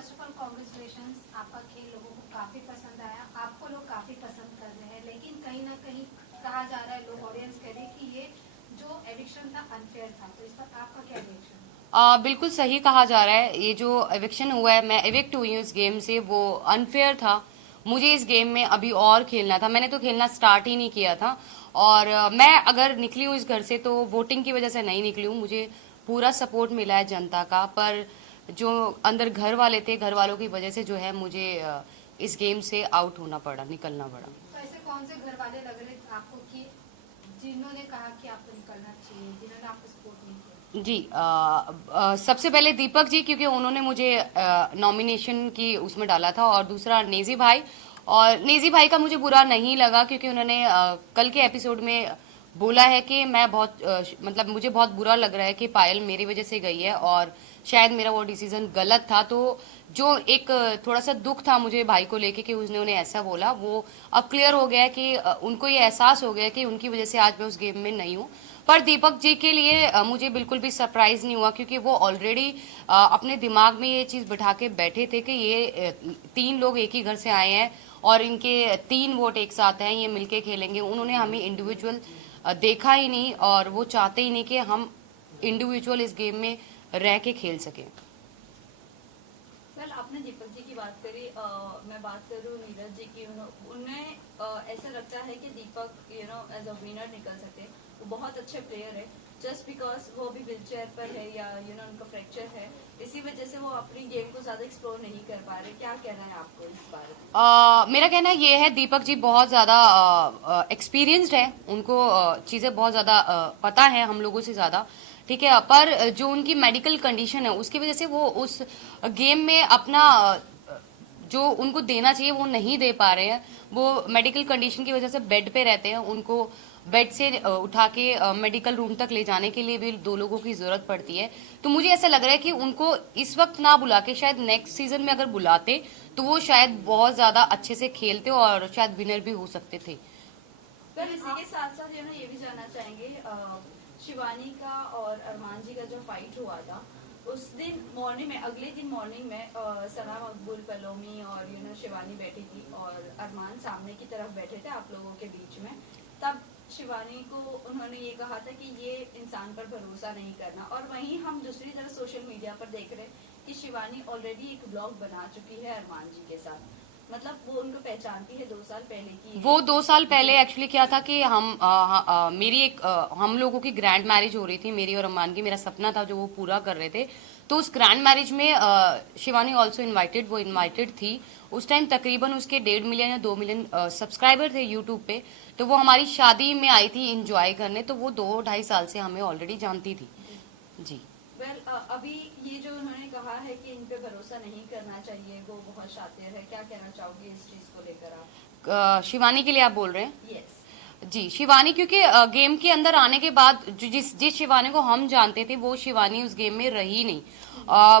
First of all congratulations, आपका खेल लोगों को काफी पसंद आया, आपको लोग काफी पसंद कर रहे हैं, लेकिन कहीं ना कहीं कहा जा रहा है, लोग ऑडियंस कह रहे हैं कि ये जो एविक्शन था अनफेयर था, तो इस पर आपका क्या रिएक्शन है? बिल्कुल सही कहा जा रहा है। ये जो एविक्शन हुआ है, मैं एविक्ट हुई हूँ इस गेम से, वो अनफेयर था। मुझे इस गेम में अभी और खेलना था, मैंने तो खेलना स्टार्ट ही नहीं किया था। और मैं अगर निकली हूँ इस घर से तो वोटिंग की वजह से नहीं निकली हूँ। मुझे पूरा सपोर्ट मिला है जनता का, पर जो अंदर घर वाले थे, घर वालों की वजह से जो है मुझे इस गेम से आउट होना पड़ा, निकलना पड़ा। तो ऐसे कौन से घर वाले लग रहे आपको कि जिन्होंने कहा कि आपको निकलना चाहिए, जिन्होंने आपको सपोर्ट नहीं किया? जी, सबसे पहले दीपक जी, क्योंकि उन्होंने मुझे नॉमिनेशन की उसमें डाला था, और दूसरा नेजी भाई। और नेजी भाई का मुझे बुरा नहीं लगा, क्योंकि उन्होंने कल के एपिसोड में बोला है कि मैं बहुत मतलब मुझे बहुत बुरा लग रहा है कि पायल मेरी वजह से गई है, और शायद मेरा वो डिसीजन गलत था। तो जो एक थोड़ा सा दुख था मुझे भाई को लेके कि उसने उन्हें ऐसा बोला, वो अब क्लियर हो गया है कि उनको ये एहसास हो गया कि उनकी वजह से आज मैं उस गेम में नहीं हूँ। पर दीपक जी के लिए मुझे बिल्कुल भी सरप्राइज नहीं हुआ, क्योंकि वो ऑलरेडी अपने दिमाग में ये चीज बिठा के बैठे थे कि ये तीन लोग एक ही घर से आए हैं और इनके तीन वोट एक साथ हैं, ये मिलके खेलेंगे। उन्होंने हमें इंडिविजुअल देखा ही नहीं, और वो चाहते ही नहीं कि हम इंडिविजुअल इस गेम में रह के खेल सके। वेल, आपने दीपक जी की बात करी, मैं बात करूँ नीरज जी की। उन्हें ऐसा लगता है कि दीपक एज अ विनर निकल सके। वो बहुत अच्छे प्लेयर है, जस्ट बिकॉज वो भी व्हील चेयर पर है या उनका फ्रैक्चर है, इसी वजह से वो अपनी गेम को ज्यादा एक्सप्लोर नहीं कर पा रहे। क्या कहना है आपको इस बारे में? मेरा कहना ये है, दीपक जी बहुत ज्यादा एक्सपीरियंस्ड है, उनको चीजें बहुत ज्यादा पता है हम लोगों से ज्यादा, ठीक है। पर जो उनकी मेडिकल कंडीशन है उसकी वजह से वो उस गेम में अपना जो उनको देना चाहिए वो नहीं दे पा रहे हैं। वो मेडिकल कंडीशन की वजह से बेड पे रहते हैं, उनको बेड से उठा के मेडिकल रूम तक ले जाने के लिए भी दो लोगों की जरूरत पड़ती है। तो मुझे ऐसा लग रहा है कि उनको इस वक्त ना बुला के शायद नेक्स्ट सीजन में अगर बुलाते तो वो शायद बहुत ज्यादा अच्छे से खेलते और शायद विनर भी हो सकते थे। फिर इसी के साथ साथ ये भी जानना चाहेंगे, शिवानी का और अरमान जी का जो फाइट हुआ था उस दिन मॉर्निंग में, अगले दिन मॉर्निंग में सना मकबूल, पलोमी और शिवानी बैठी थी और अरमान सामने की तरफ बैठे थे आप लोगों के बीच में। तब शिवानी को उन्होंने ये कहा था कि ये इंसान पर भरोसा नहीं करना, और वहीं हम दूसरी तरफ सोशल मीडिया पर देख रहे कि शिवानी ऑलरेडी एक ब्लॉग बना चुकी है अरमान जी के साथ। मतलब वो उनको पहचानती है 2 साल पहले की। वो 2 साल पहले एक्चुअली क्या था कि मेरी एक हम लोगों की ग्रैंड मैरिज हो रही थी, मेरी और अम्मान की। मेरा सपना था जो वो पूरा कर रहे थे। तो उस ग्रैंड मैरिज में शिवानी ऑल्सो इनवाइटेड, वो इनवाइटेड थी। उस टाइम तकरीबन उसके 1.5 मिलियन या 2 मिलियन सब्सक्राइबर थे यूट्यूब पे। तो वो हमारी शादी में आई थी इंजॉय करने, तो वो 2-2.5 साल से हमें ऑलरेडी जानती थी जी। वेल, अभी ये जो उन्होंने कहा है कि इन पे भरोसा नहीं करना चाहिए, वो बहुत शातिर है, क्या कहना चाहोगे इस चीज को लेकर आप? शिवानी के लिए आप बोल रहे हैं? यस। जी, शिवानी, क्योंकि गेम के अंदर आने के बाद जिस जिस शिवानी को हम जानते थे वो शिवानी उस गेम में रही नहीं।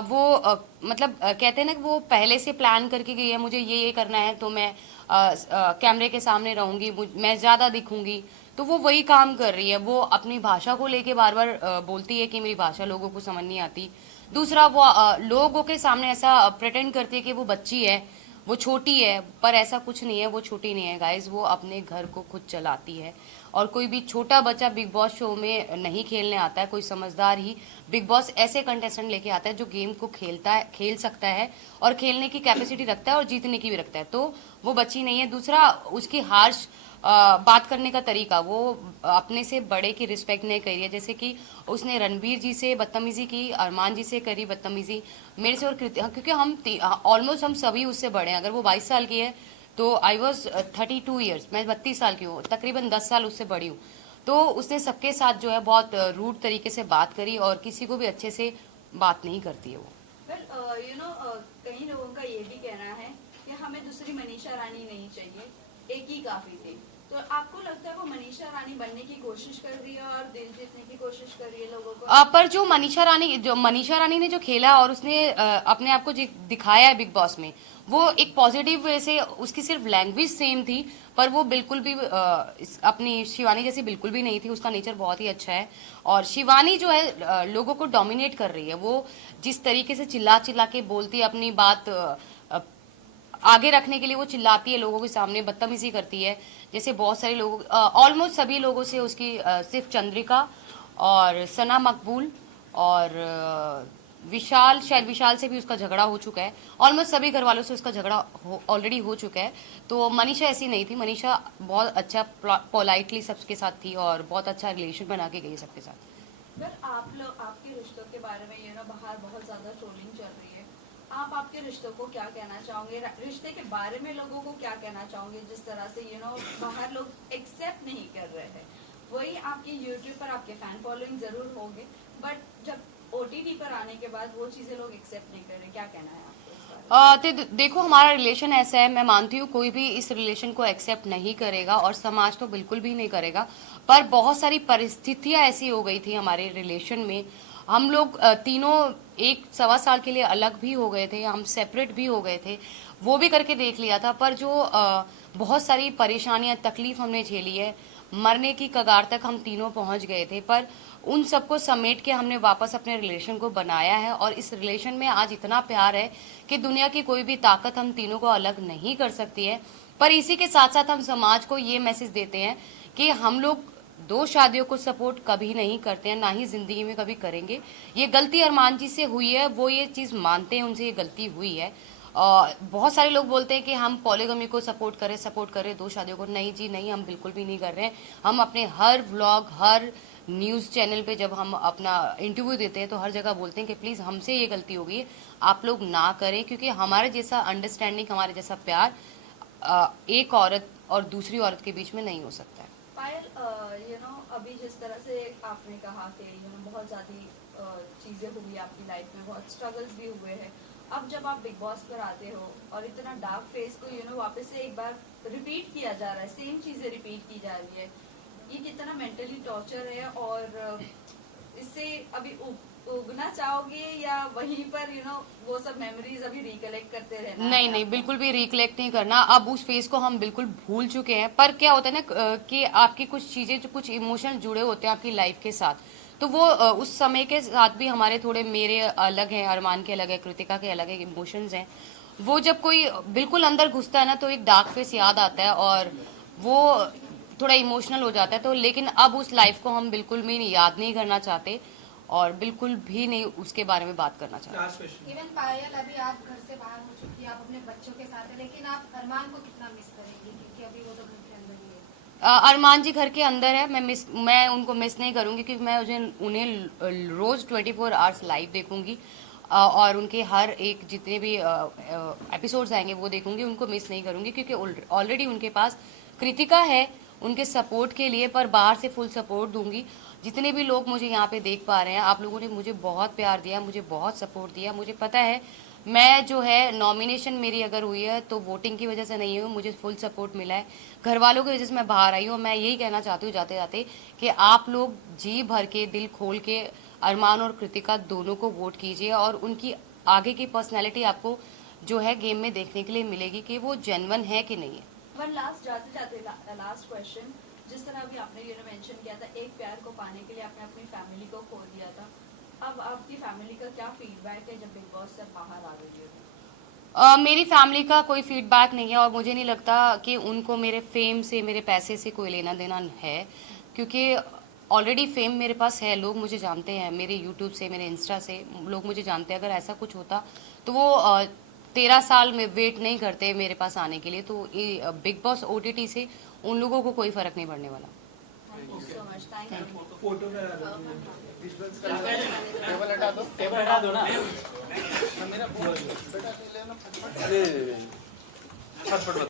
वो मतलब कहते हैं ना कि वो पहले से प्लान करके गई है, मुझे ये करना है तो मैं कैमरे के सामने रहूंगी, मैं ज्यादा दिखूंगी। तो वो वही काम कर रही है। वो अपनी भाषा को लेके बार बार बोलती है कि मेरी भाषा लोगों को समझ नहीं आती। दूसरा, वो लोगों के सामने ऐसा प्रेटेंड करती है कि वो बच्ची है, वो छोटी है, पर ऐसा कुछ नहीं है, वो छोटी नहीं है गाइज। वो अपने घर को खुद चलाती है, और कोई भी छोटा बच्चा बिग बॉस शो में नहीं खेलने आता है। कोई समझदार ही बिग बॉस ऐसे कंटेस्टेंट लेके आता है जो गेम को खेलता है, खेल सकता है, और खेलने की कैपेसिटी रखता है और जीतने की भी रखता है। तो वो बच्ची नहीं है। दूसरा, उसकी हार्श बात करने का तरीका, वो अपने से बड़े की रिस्पेक्ट नहीं करी है। जैसे कि उसने रणबीर जी से बदतमीजी की, अरमान जी से करी बदतमीजी, मेरे से और क्योंकि हम ऑलमोस्ट हम सभी उससे बड़े हैं। अगर वो 22 साल की है तो आई वॉज 32 ईयर्स, मैं 32 साल की हूँ, तकरीबन 10 साल उससे बड़ी हूँ। तो उसने सबके साथ जो है बहुत रूड तरीके से बात करी, और किसी को भी अच्छे से बात नहीं करती है वो। वेल, कई लोगों का ये भी कहना है कि हमें दूसरी मनीषा रानी नहीं चाहिए, एक ही काफी थी। तो आपको लगता है वो मनीषा रानी बनने की कोशिश कर रही है और दिल जीतने की कोशिश कर रही है लोगों को? पर जो मनीषा रानी ने जो खेला और उसने अपने आप को जो दिखाया है बिग बॉस में, वो एक पॉजिटिव वे से, उसकी सिर्फ लैंग्वेज सेम थी पर वो बिल्कुल भी अपनी शिवानी जैसी बिल्कुल भी नहीं थी। उसका नेचर बहुत ही अच्छा है और शिवानी जो है लोगों को डोमिनेट कर रही है। वो जिस तरीके से चिल्ला चिल्ला के बोलती है, अपनी बात आगे रखने के लिए वो चिल्लाती है, लोगों के सामने बदतमीजी करती है। जैसे बहुत सारे लोग, ऑलमोस्ट सभी लोगों से उसकी सिर्फ चंद्रिका और सना मकबूल और विशाल, शायद विशाल से भी उसका झगड़ा हो चुका है। ऑलमोस्ट सभी घर वालों से उसका झगड़ा ऑलरेडी हो चुका है। तो मनीषा ऐसी नहीं थी। मनीषा बहुत अच्छा पोलाइटली सबके साथ थी और बहुत अच्छा रिलेशन बना के गई सबके साथ। पर आप लोग आपके रिश्तों के बारे में बाहर बहुत ज्यादा ट्रोलिंग चल रही है, आप आपके रिश्तों को क्या कहना चाहोगे? रिश्ते के बारे में लोगों को क्या कहना चाहोगे जिस तरह से बाहर लोग एक्सेप्ट नहीं कर रहे हैं? वही आपके यूट्यूब पर आपके फैन फॉलोइंग जरूर होंगे, बट जब OTT पर आने के बाद वो चीजें लोग एक्सेप्ट नहीं कर रहे, क्या कहना है आपको इस बारे में? देखो, हमारा रिलेशन ऐसा है, मैं मानती हूँ कोई भी इस रिलेशन को एक्सेप्ट नहीं करेगा और समाज तो बिल्कुल भी नहीं करेगा। पर बहुत सारी परिस्थितियां ऐसी हो गई थी हमारे रिलेशन में। हम लोग तीनों 1-1.25 साल के लिए अलग भी हो गए थे, हम सेपरेट भी हो गए थे, वो भी करके देख लिया था। पर जो बहुत सारी परेशानियां, तकलीफ हमने झेली है, मरने की कगार तक हम तीनों पहुंच गए थे। पर उन सबको समेट के हमने वापस अपने रिलेशन को बनाया है और इस रिलेशन में आज इतना प्यार है कि दुनिया की कोई भी ताकत हम तीनों को अलग नहीं कर सकती है। पर इसी के साथ साथ हम समाज को ये मैसेज देते हैं कि हम लोग 2 शादियों को सपोर्ट कभी नहीं करते हैं, ना ही जिंदगी में कभी करेंगे। ये गलती अरमान जी से हुई है, वो ये चीज मानते हैं, उनसे ये गलती हुई है। बहुत सारे लोग बोलते हैं कि हम पॉलीगमी को सपोर्ट करें 2 शादियों को। नहीं जी नहीं, हम बिल्कुल भी नहीं कर रहे हैं। हम अपने हर व्लॉग, हर न्यूज चैनल पे जब हम अपना इंटरव्यू देते हैं तो हर जगह बोलते हैं कि प्लीज हमसे ये गलती हो गई है, आप लोग ना करें, क्योंकि हमारे जैसा अंडरस्टैंडिंग, हमारे जैसा प्यार एक औरत और दूसरी औरत के बीच में नहीं हो सकता है। पायल, अभी जिस तरह से आपने कहा कि बहुत ज्यादा चीजें हुई आपकी लाइफ में, बहुत स्ट्रगल्स भी हुए हैं। अब जब आप बिग बॉस पर आते हो और इतना डार्क फेस को वापस से एक बार रिपीट किया जा रहा है, सेम चीजें रिपीट की जा रही है, ये कितना मेंटली टॉर्चर है? और इससे अभी उगना चाहोगे या वहीं पर वो सब मेमोरीज अभी रिकलेक्ट करते रहना? नहीं, बिल्कुल भी रिकलेक्ट नहीं करना। अब उस फेज को हम बिल्कुल भूल चुके हैं। पर क्या होता है ना कि आपकी कुछ चीजें, जो कुछ इमोशन जुड़े होते हैं आपकी लाइफ के साथ, तो वो उस समय के साथ भी हमारे थोड़े, मेरे अलग हैं, अरमान के अलग है, कृतिका के अलग है, इमोशंस हैं। वो जब कोई बिल्कुल अंदर घुसता है ना तो एक डार्क फेस याद आता है और वो थोड़ा इमोशनल हो जाता है। तो लेकिन अब उस लाइफ को हम बिल्कुल भी याद नहीं करना चाहते और बिल्कुल भी नहीं उसके बारे में बात करना चाहते। इवन पायल, अभी आप घर से बाहर हो चुकी है, आप अपने बच्चों के साथ है, लेकिन आप अरमान को कितना मिस करेंगी? क्योंकि अभी वो तो घर के अंदर ही है। अरमान जी घर के अंदर है। मैं उनको मिस नहीं करूंगी क्योंकि मैं उन्हें रोज 24 आवर्स लाइव देखूंगी और उनके हर एक जितने भी एपिसोड्स आएंगे वो देखूंगी। उनको मिस नहीं करूंगी क्योंकि ऑलरेडी उनके पास कृतिका है उनके सपोर्ट के लिए, पर बाहर से फुल सपोर्ट दूंगी। जितने भी लोग मुझे यहाँ पे देख पा रहे हैं, आप लोगों ने मुझे बहुत प्यार दिया, मुझे बहुत सपोर्ट दिया। मुझे पता है मैं जो है, नॉमिनेशन मेरी अगर हुई है तो वोटिंग की वजह से नहीं हुई, मुझे फुल सपोर्ट मिला है घर वालों की वजह से मैं बाहर आई हूँ। मैं यही कहना चाहती हूँ जाते जाते कि आप लोग जी भर के, दिल खोल के अरमान और कृतिका दोनों को वोट कीजिए और उनकी आगे की पर्सनैलिटी आपको जो है गेम में देखने के लिए मिलेगी कि वो जेन्युइन है कि नहीं है। वन लास्ट जाते जाते लास्ट क्वेश्चन, जिस तरह अभी आपने मेंशन किया था, एक प्यार को पाने के लिए आपने अपनी फैमिली को खो दिया था, अब आपकी फैमिली का क्या फीडबैक है जब बिग बॉस से बाहर आ गई हो? मेरी फैमिली का कोई फीडबैक नहीं है और मुझे नहीं लगता कि उनको मेरे फेम से, मेरे पैसे से कोई लेना देना है, क्योंकि ऑलरेडी फेम मेरे पास है। लोग मुझे जानते हैं, मेरे यूट्यूब से, मेरे इंस्टा से लोग मुझे जानते हैं। अगर ऐसा कुछ होता तो वो 13 साल में वेट नहीं करते मेरे पास आने के लिए। तो बिग बॉस OTT से उन लोगों को कोई फर्क नहीं पड़ने वाला। Thank you so much. Thank you. Photo में टेबल हटा दो ना। मेरा बेटा ले लेना फटफट।